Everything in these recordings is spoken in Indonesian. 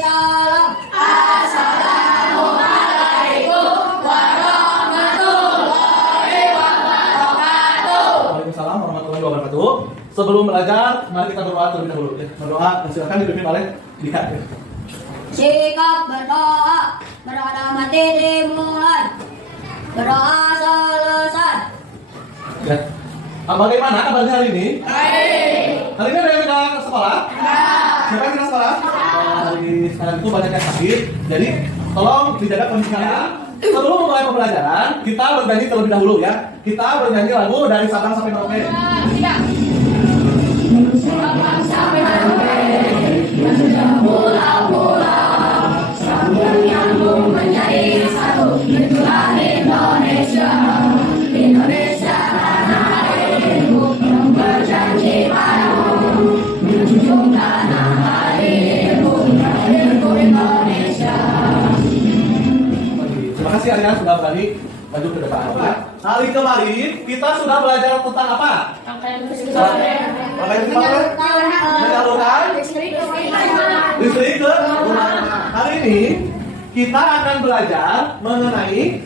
salam. Assalamualaikum warahmatullahi wabarakatuh. Waalaikumsalam warahmatullahi wabarakatuh. Sebelum belajar, mari kita berdoa terlebih dahulu. Ya, berdoa, silakan dipimpin oleh Dika. Sikap berdoa, berdoa mati dimulai, berdoa selesai. Ya. Bagaimana kabarnya hari ini? Baik. Hari ini ada yang tidak ke sekolah? Siapa yang tidak sekolah? Hari sekarang itu banyak yang sakit, jadi tolong dijaga kondisi kalian. Sebelum memulai pembelajaran, kita bernyanyi terlebih dahulu ya. Kita bernyanyi lagu dari Sabang sampai Merauke. Sabang sampai Merauke, pulau-pulau, sambil nyambung menjadi satu. Itulah Indonesia, Indonesia tanah airku yang berjanji padamu, menjunjung tanah airku, airku Indonesia. Terima kasih kalian sudah berani maju ke depan. Hari kemarin kita sudah belajar tentang apa? Menyalurkan listrik ke rumah. Hari ini kita akan belajar mengenai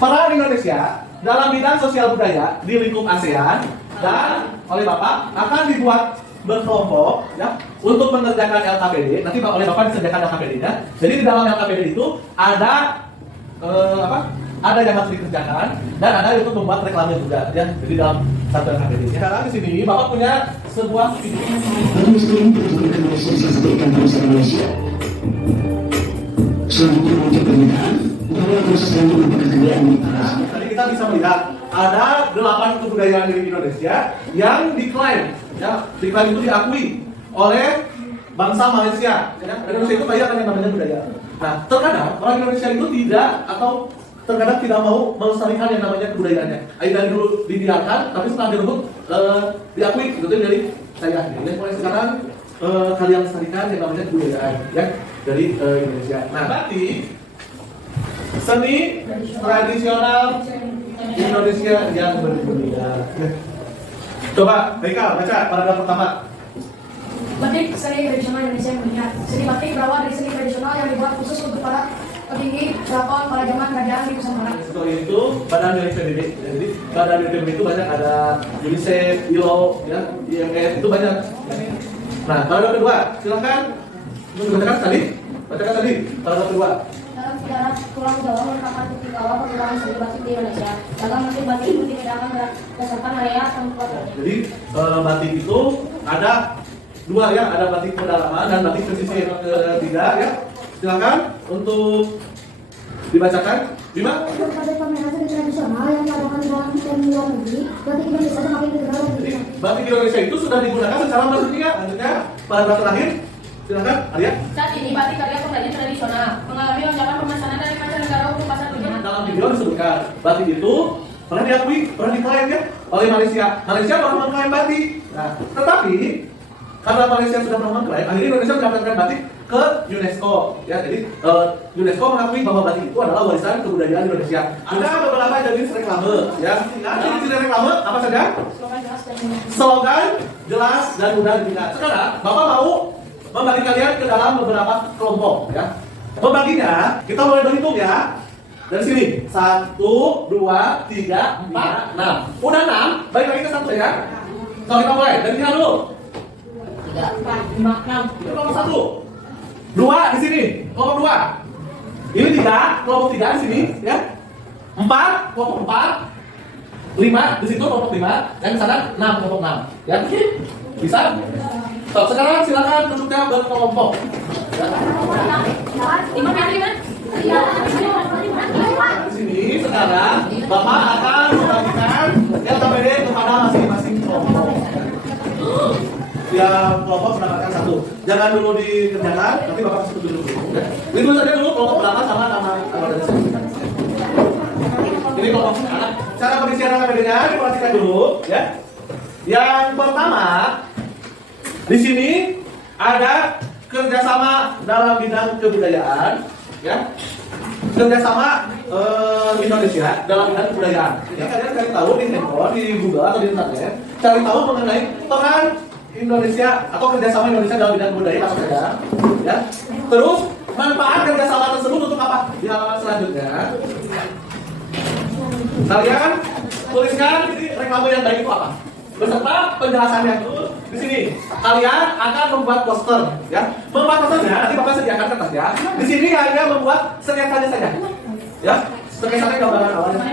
peran Indonesia dalam bidang sosial budaya di lingkup ASEAN, dan oleh Bapak akan dibuat berkelompok ya untuk mengerjakan LKPD. Nanti oleh Bapak disediakan LKPD-nya. Jadi di dalam LKPD itu ada ada yang harus dikerjakan dan ada untuk membuat reklame juga ya. Jadi dalam satu LKPD. Sekarang di sini Bapak punya sebuah video. Selanjutnya untuk pernyataan bahwa proses lanjut merupakan kebudayaan mitos. Tadi kita bisa melihat ada 8 kebudayaan di Indonesia yang diklaim, ya, diklaim itu diakui oleh bangsa Malaysia. Ya, Indonesia itu kaya yang namanya budaya. Nah, terkadang orang Indonesia itu tidak atau terkadang tidak mau melestarikan yang namanya kebudayaannya. Dari dulu dibiarkan, tapi setelah direbut diakui. Gitu dari saya. Jadi mulai sekarang kalian lestarikan yang namanya kebudayaan, ya, dari Indonesia. Nah, berarti seni tradisional Indonesia yang berbeda. Coba, Haikal, baca paragraf pertama. Batik seni tradisional Indonesia yang mulia. Seni batik berawal dari seni tradisional yang dibuat khusus untuk para petinggi keraton pada zaman kerajaan di Nusantara. Setelah itu badan milik PBB. Jadi badan milik PBB itu banyak, ada UNICEF, ILO, ya, IMF, itu banyak. Nah, paragraf kedua, silakan bacakan tadi. Bacakan tadi paragraf kedua. Dalam sejarah Pulau Jawa merupakan titik awal perkembangan seni batik di Indonesia. Dalam mesin batik itu dibedakan berdasarkan area tempat. Jadi batik itu ada dua ya, ada batik pedalaman dan batik pesisir. Yang ketiga ya, silakan untuk dibacakan. Bima? Pada pameran seni tradisional yang diadakan di dalam dan luar negeri, batik Indonesia semakin dikenal dan Jadi batik Indonesia itu sudah digunakan secara massal. Lanjutnya paragraf terakhir, silakan Arya. Saat ini batik karya pengrajin tradisional mengalami lonjakan pemesanan dari mancanegara untuk pasar dunia. Dalam video disebutkan batik itu pernah diakui, pernah diklaim ya oleh Malaysia. Malaysia pernah mengklaim batik. Nah, tetapi karena Malaysia sudah pernah mengklaim, akhirnya Indonesia mendapatkan batik ke UNESCO. Ya, jadi UNESCO mengakui bahwa batik itu adalah warisan kebudayaan Indonesia. Ada beberapa jenis reklame, ya. Nah, jenis reklame apa saja? Slogan jelas dan mudah diingat. Sekarang Bapak mau membagi kalian ke dalam beberapa kelompok, ya. Membaginya kita mulai berhitung ya. Dari sini 1, 2, 3, 4, 6. Udah 6, balik lagi ke 1 ya. So kita mulai dari sini dulu. 3, 4, 5, 6. Itu kelompok 1. 2 di sini, kelompok 2. Ini 3, kelompok 3 di sini ya. 4, kelompok 4. 5 di situ kelompok 5, yang di sana 6 kelompok 6. Ya. Bisa? So, sekarang silakan duduknya berkelompok. Ya. Di sini sekarang Bapak akan membagikan LKPD kepada masing-masing kelompok. Yang kelompok mendapatkan 1. Jangan dulu dikerjakan, nanti Bapak kasih dulu. Ya. Ini dulu saja dulu kelompok berapa sama nama anggota saya. Ini kelompok sekarang. Cara pengisian LKPD-nya diperhatikan dulu, ya. Yang pertama, di sini ada kerjasama dalam bidang kebudayaan, ya. Kerjasama Indonesia dalam bidang kebudayaan. Jadi kalian cari tahu di handphone, di Google atau di internet, cari tahu mengenai peran Indonesia atau kerjasama Indonesia dalam bidang budaya apa saja, ya. Terus manfaat kerjasama tersebut untuk apa? Di halaman selanjutnya, kalian tuliskan ini reklame yang baik itu apa? Beserta penjelasannya. Di sini kalian akan membuat poster, ya. Membuat posternya nanti bapak sediakan kertas ya. Di sini hanya membuat sketsanya saja, ya. Sketsanya gambaran awalnya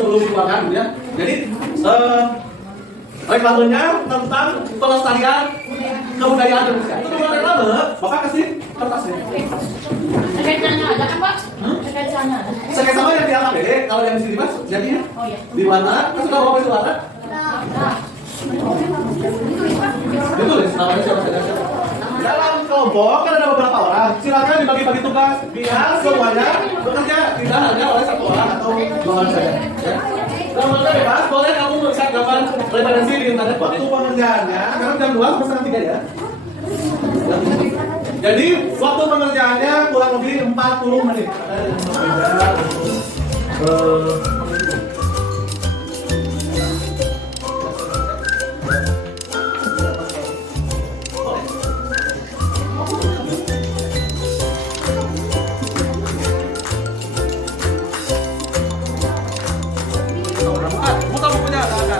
sebelum dikeluarkan, gitu ya. Jadi reklamenya tentang pelestarian kebudayaan Indonesia. Itu kalau reklame, bapak kasih kertasnya. Sketsanya ada kan Pak? Sketsanya ada. Sketsanya yang di HP, kalau yang di sini mas, jadinya Oh iya. di mana? Kan sudah bapak di warna? Ditulis namanya siapa saja. Dalam kelompok kan ada beberapa orang. Silakan dibagi-bagi tugas biar semuanya bekerja tidak hanya oleh satu orang atau dua orang saja. Ya. Gambarnya bebas, boleh kamu bisa gambar referensi di internet. Waktu pengerjaannya sekarang jam 2 sampai setengah 3 ya. Jadi waktu pengerjaannya kurang lebih 40 menit. Buka bukunya ada.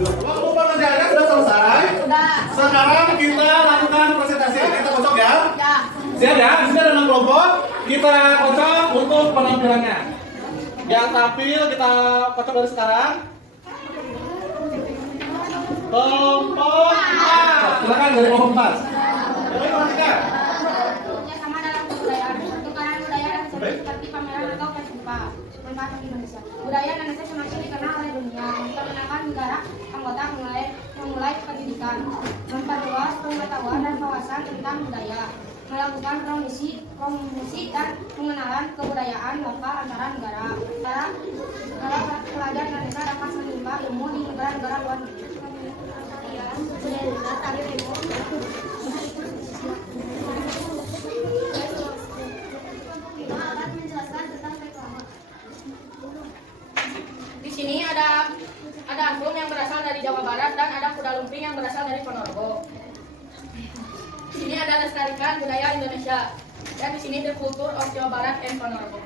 Waktu pengerjaannya sudah selesai. Sekarang kita lakukan presentasi. Kita kocok ya. Siap ya, di sini ada 6 kelompok. Kita kocok untuk penampilannya. Yang tampil kita kocok dari sekarang. Kelompok 4. Silakan dari kelompok 4. Baik, kelompok 3. Kerjasama dalam kebudayaan, pertukaran budaya dan seperti pameran atau festival manfaat Indonesia. Budaya Indonesia semakin dikenal oleh dunia. Kita menangkan negara anggota memulai pendidikan, memperluas pengetahuan dan wawasan tentang budaya, melakukan promosi dan pengenalan kebudayaan lokal antara negara. Para pelajar Indonesia dapat menimba ilmu di negara-negara luar negeri. Di sini ada angklung yang berasal dari Jawa Barat dan ada kuda lumping yang berasal dari Ponorogo. Di sini ada lestarikan budaya Indonesia dan di sini The Culture of Jawa Barat and Ponorogo.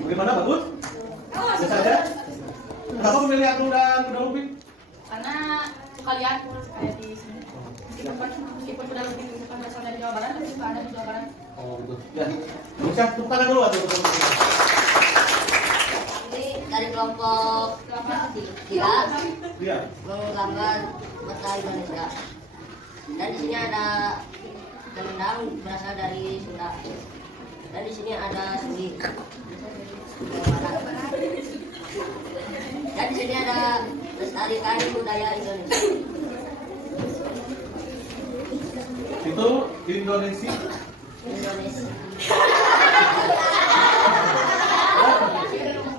Bagaimana, bagus? Biasa saja. Kenapa memilih angklung dan kuda lumping? Karena suka lihat kayak di sini. Meskipun kuda lumping bukan berasal dari Jawa Barat, tapi juga ada di Jawa Barat. Oh, betul. Ya. Bisa tepuk tangan dulu atau Ini dari kelompok 3 Iya. menggambar peta Indonesia. Dan di sini ada kendang berasal dari Sunda. Dan di sini ada sendi. Dan di sini ada lestarikan budaya Indonesia. Itu Indonesia. Indonesia.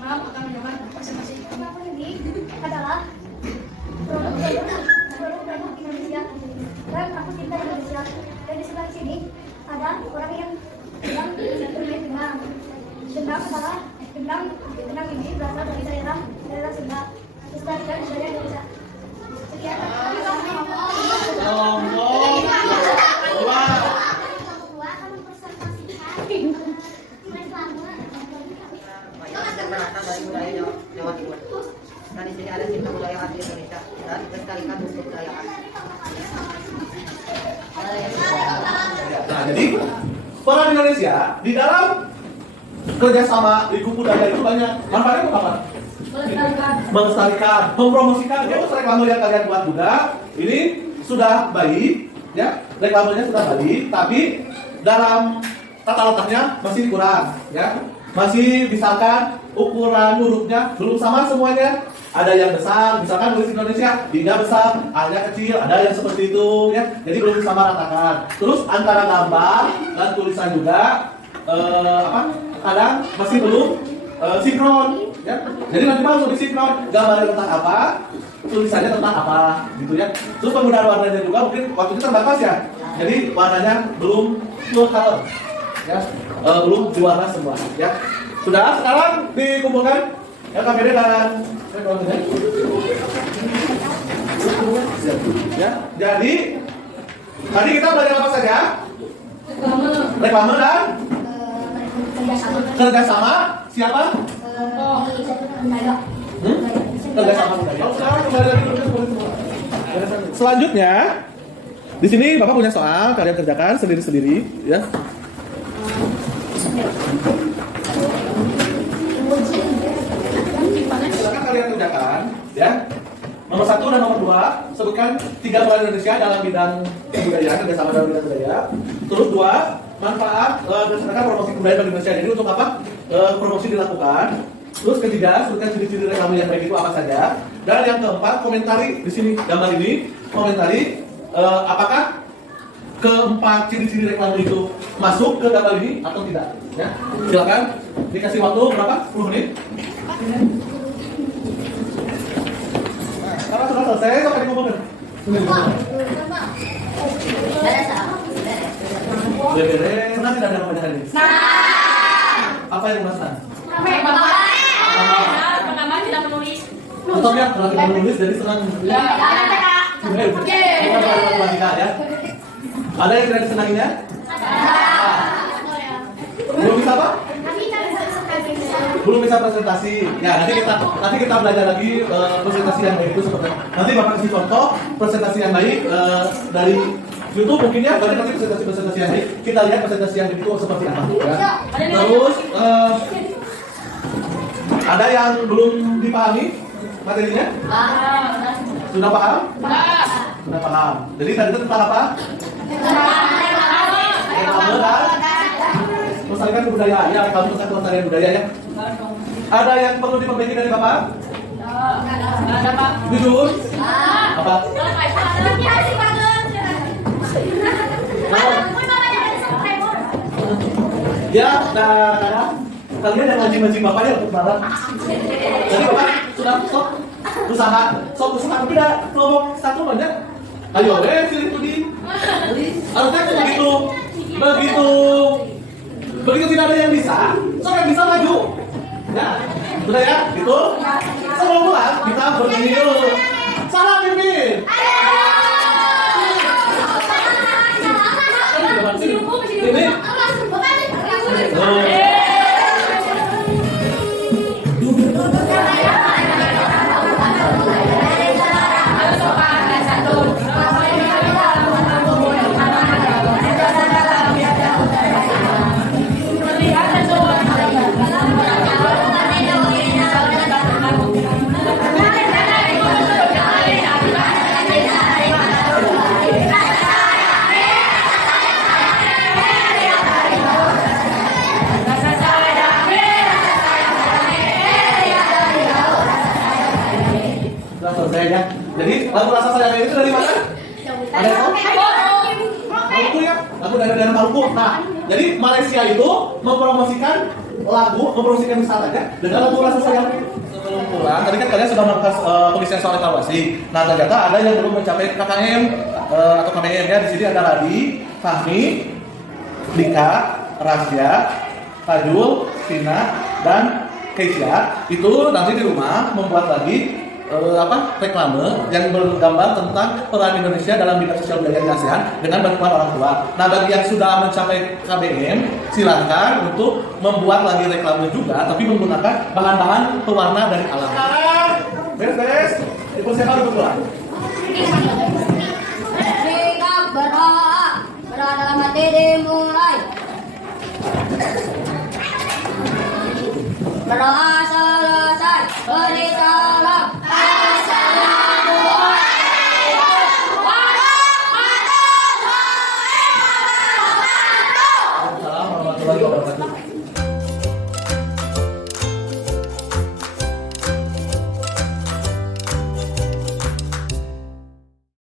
Akan menunjukkan presentasi ini adalah produk Indonesia dan aku cinta Indonesia. Dan di sebelah sini ada orang yang bermain gendang. Gendang ini berasal dari daerah Sunda. Lestarikan budaya Indonesia. Sekian. Berasal dari budaya Jawa Timur. Dan di sini ada cinta budaya asli Indonesia dan lestarikan kebudayaan. Nah, jadi peran Indonesia di dalam kerjasama lingkup budaya itu banyak. Manfaatnya itu apa? Melestarikan, mempromosikan. Ya, reklame yang kalian buat juga ini sudah baik, ya. Reklamenya sudah baik, tapi dalam tata letaknya masih kurang, ya. Masih misalkan ukuran hurufnya belum sama semuanya. Ada yang besar, misalkan tulis Indonesia, D-nya besar, A-nya kecil, ada yang seperti itu, ya. Jadi belum disamaratakan. Terus antara gambar dan tulisan juga kadang masih belum sinkron. Ya. Jadi nanti mau tulis gambarnya tentang apa, tulisannya tentang apa, gitu ya. Terus penggunaan warnanya juga mungkin waktunya terbatas ya. Jadi warnanya belum full color, ya, belum diwarna semua, ya. Sudah, sekarang dikumpulkan ya KPD dan ya. Jadi tadi kita belajar apa saja? Reklame dan kerjasama. Siapa? Kerjasama budaya. Sekarang kembali lagi ke selanjutnya. Di sini Bapak punya soal, kalian kerjakan sendiri-sendiri, ya. Silakan kalian kerjakan, ya. Nomor 1 dan nomor 2, sebutkan 3 peran Indonesia dalam bidang kebudayaan, kerjasama dalam bidang budaya. Terus 2, manfaat berdasarkan promosi kebudayaan bagi Indonesia. Jadi untuk apa promosi dilakukan? Terus ketiga, sebutkan ciri-ciri reklame yang baik itu apa saja. Dan yang keempat, komentari di sini gambar ini, komentari apakah keempat ciri-ciri reklame itu masuk ke gambar ini atau tidak. Ya, silakan dikasih waktu berapa? 10 menit. Karena sudah selesai, sampai dikumpulkan. Beres. Senang tidak ada pembelajaran ini? Apa yang senang? Pengaman tidak menulis. Untuk ya, kalau kita menulis jadi senang. Ya. Ada yang tidak disenanginya? Belum bisa apa? Belum bisa presentasi. Ya, nanti kita belajar lagi presentasi yang baik itu seperti apa. Nanti Bapak kasih contoh presentasi yang baik dari YouTube mungkin ya, banyak nanti presentasi yang baik. Kita lihat presentasi yang baik itu seperti apa. Ya. Terus ada yang belum dipahami materinya? Sudah paham? Sudah paham. Jadi tadi itu tentang apa? Reklame dan melestarikan kebudayaan. Ya, reklame tentang kelestarian budaya ya. Ada yang perlu diperbaiki dari Bapak? Ada Pak. Jujur? Apa? Ya, nah, kalian yang mancing-mancing Bapaknya untuk barang. Jadi Bapak sudah usaha tapi tidak kelompok satu banyak. Ayo, silih itu di. Harusnya begitu tidak ada yang bisa, yang bisa maju. Ya, sudah ya, gitu. Sebelum pulang kita berdiri dulu. Salam pimpin. Ini. Ya. Jadi lagu rasa sayang itu dari mana? Ada yang Maluku ya, lagu dari Maluku. Nah, jadi Malaysia itu mempromosikan wisatanya dengan lagu rasa sayang. Sebelum pulang, tadi kan kalian sudah melakukan pengisian soal evaluasi. Nah, ternyata ada yang belum mencapai KKM atau KPM ya. Di sini ada Radi, Fahmi, Dika, Rasya, Tajul, Tina, dan Keisha. Itu nanti di rumah membuat lagi reklame yang bergambar tentang peran Indonesia dalam bidang sosial budaya di ASEAN dengan bantuan orang tua. Nah, bagi yang sudah mencapai KBM, silakan untuk membuat lagi reklame juga, tapi menggunakan bahan-bahan pewarna dari alam. Beres, dipersiapkan untuk pulang. Sikap berdoa dalam hati dimulai. Berdoa selesai, berita